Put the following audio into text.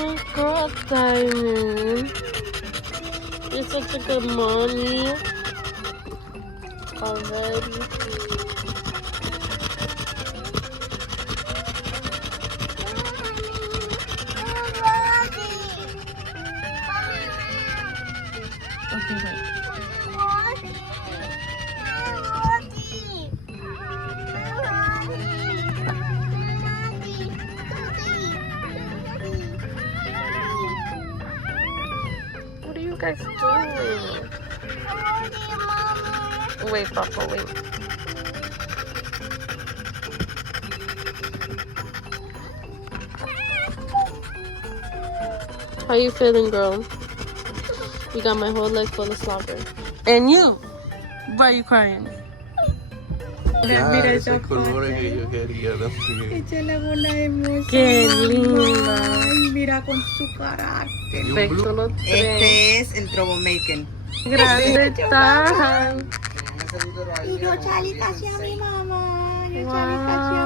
Oh God, Diamond. You're such a good mommy. Already. Okay, wait. What are you guys doing? Wait, Papa, wait. How you feeling, girl? You got my whole leg full of slobber. And you? Why are you crying? Ya, ese color que yo quería también. Échale una emoción. Qué linda. Ay, mira con su carácter. Perfecto, los tres. Este es el troublemaker. Grande están. Y yo chali casi a mi mamá. Yo chali Wow. casi a